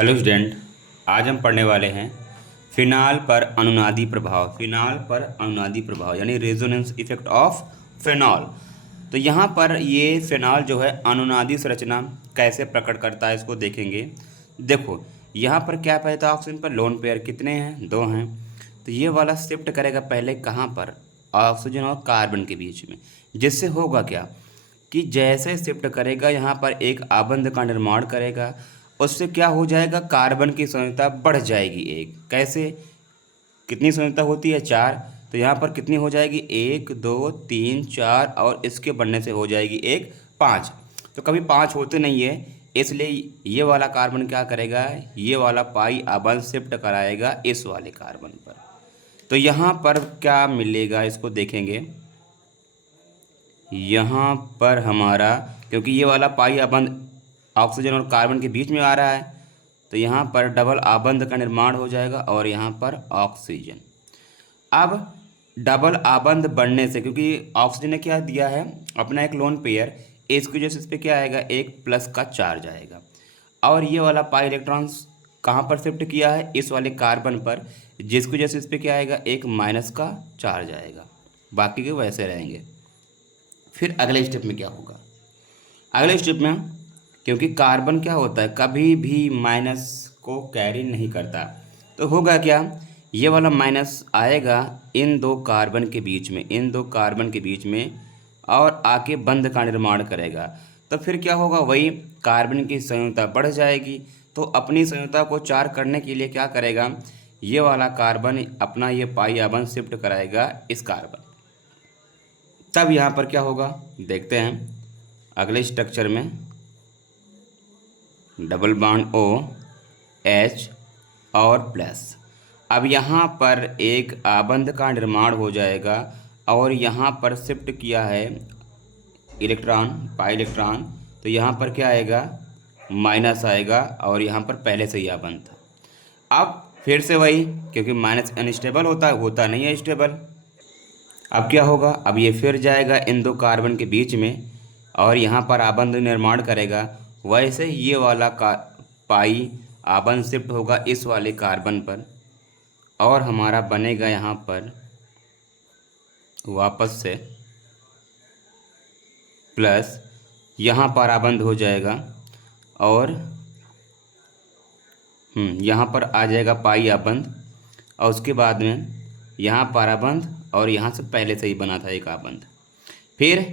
Hello student, आज हम पढ़ने वाले हैं फिनाल पर अनुनादी प्रभाव। फिनाल पर अनुनादी प्रभाव यानी रेजोनेंस इफेक्ट ऑफ फिनॉल। तो यहाँ पर ये फिनॉल जो है अनुनादी संरचना कैसे प्रकट करता है इसको देखेंगे। देखो यहाँ पर क्या पाया ऑक्सीजन पर लोन पेयर कितने हैं, 2 हैं। तो ये वाला शिफ्ट करेगा पहले कहाँ पर, ऑक्सीजन और कार्बन के बीच में, जिससे होगा क्या कि जैसे शिफ्ट करेगा यहाँ पर एक आबंध का निर्माण करेगा, उससे क्या हो जाएगा, कार्बन की सांद्रता बढ़ जाएगी। एक कैसे, कितनी सांद्रता होती है, 4। तो यहाँ पर कितनी हो जाएगी, 1 2 3 4, और इसके बढ़ने से हो जाएगी 1 5। तो कभी 5 होते नहीं है, इसलिए ये वाला कार्बन क्या करेगा, ये वाला पाई आबंध शिफ्ट कराएगा इस वाले कार्बन पर। तो यहाँ पर क्या मिलेगा इसको देखेंगे। यहाँ पर हमारा, क्योंकि ये वाला पाई आबंध ऑक्सीजन और कार्बन के बीच में आ रहा है, तो यहाँ पर डबल आबंध का निर्माण हो जाएगा और यहाँ पर ऑक्सीजन। अब डबल आबंध बढ़ने से, क्योंकि ऑक्सीजन ने क्या दिया है अपना एक लोन पेयर, इसकी वजह से इस पर क्या आएगा, एक प्लस का चार्ज आएगा। और ये वाला पाई इलेक्ट्रॉन्स कहाँ पर शिफ्ट किया है, इस वाले कार्बन पर, जिसकी वजह से इस पर क्या आएगा, एक माइनस का चार्ज आएगा। बाकी के वैसे रहेंगे। फिर अगले स्टेप में क्या होगा, अगले स्टेप में क्योंकि कार्बन क्या होता है, कभी भी माइनस को कैरी नहीं करता, तो होगा क्या, ये वाला माइनस आएगा इन दो कार्बन के बीच में, इन दो कार्बन के बीच में, और आके बंध का निर्माण करेगा। तो फिर क्या होगा, वही कार्बन की संयोजकता बढ़ जाएगी। तो अपनी संयोजकता को 4 करने के लिए क्या करेगा, ये वाला कार्बन अपना ये पाई आबंध शिफ्ट कराएगा इस कार्बन। तब यहाँ पर क्या होगा देखते हैं अगले स्ट्रक्चर में, डबल बॉन्ड O H और प्लस। अब यहाँ पर एक आबंध का निर्माण हो जाएगा और यहाँ पर शिफ्ट किया है इलेक्ट्रॉन, पाई इलेक्ट्रॉन, तो यहाँ पर क्या आएगा, माइनस आएगा, और यहाँ पर पहले से ही आबंध था। अब फिर से वही, क्योंकि माइनस अनस्टेबल होता नहीं है स्टेबल। अब क्या होगा, अब ये फिर जाएगा इन दो कार्बन के बीच में और यहाँ पर आबंध निर्माण करेगा। वैसे ये वाला पाई आबंध शिफ्ट होगा इस वाले कार्बन पर, और हमारा बनेगा यहाँ पर वापस से प्लस, यहाँ पर आबंध हो जाएगा और यहाँ पर आ जाएगा पाई आबंध, और उसके बाद में यहाँ पर आबंध, और यहाँ से पहले से ही बना था एक आबंध। फिर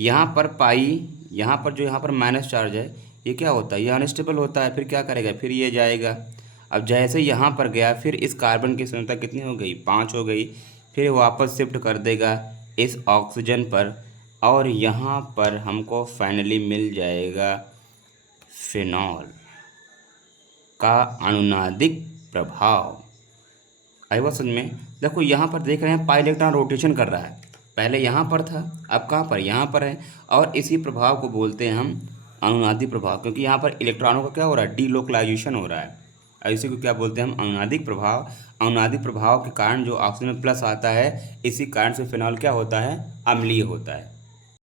यहाँ पर पाई, यहाँ पर जो यहाँ पर माइनस चार्ज है, ये क्या होता है, ये अनस्टेबल होता है। फिर क्या करेगा, फिर ये जाएगा। अब जैसे यहाँ पर गया, फिर इस कार्बन की सांद्रता कितनी हो गई, 5 हो गई। फिर वापस शिफ्ट कर देगा इस ऑक्सीजन पर, और यहाँ पर हमको फाइनली मिल जाएगा फिनॉल का अनुनादिक प्रभाव। आई बात समझ में। देखो यहाँ पर देख रहे हैं पाई इलेक्ट्रॉन रोटेशन कर रहा है, पहले यहाँ पर था, अब कहाँ पर, यहाँ पर है, और इसी प्रभाव को बोलते हैं हम अनुनादी प्रभाव, क्योंकि यहाँ पर इलेक्ट्रॉनों का क्या हो रहा है, डीलोकलाइजेशन हो रहा है। इसी को क्या बोलते हैं हम, अनुनादिक प्रभाव। अनुनादिक प्रभाव के कारण जो ऑक्सीजन में प्लस आता है, इसी कारण से फिनॉल क्या होता है, अम्लीय होता है।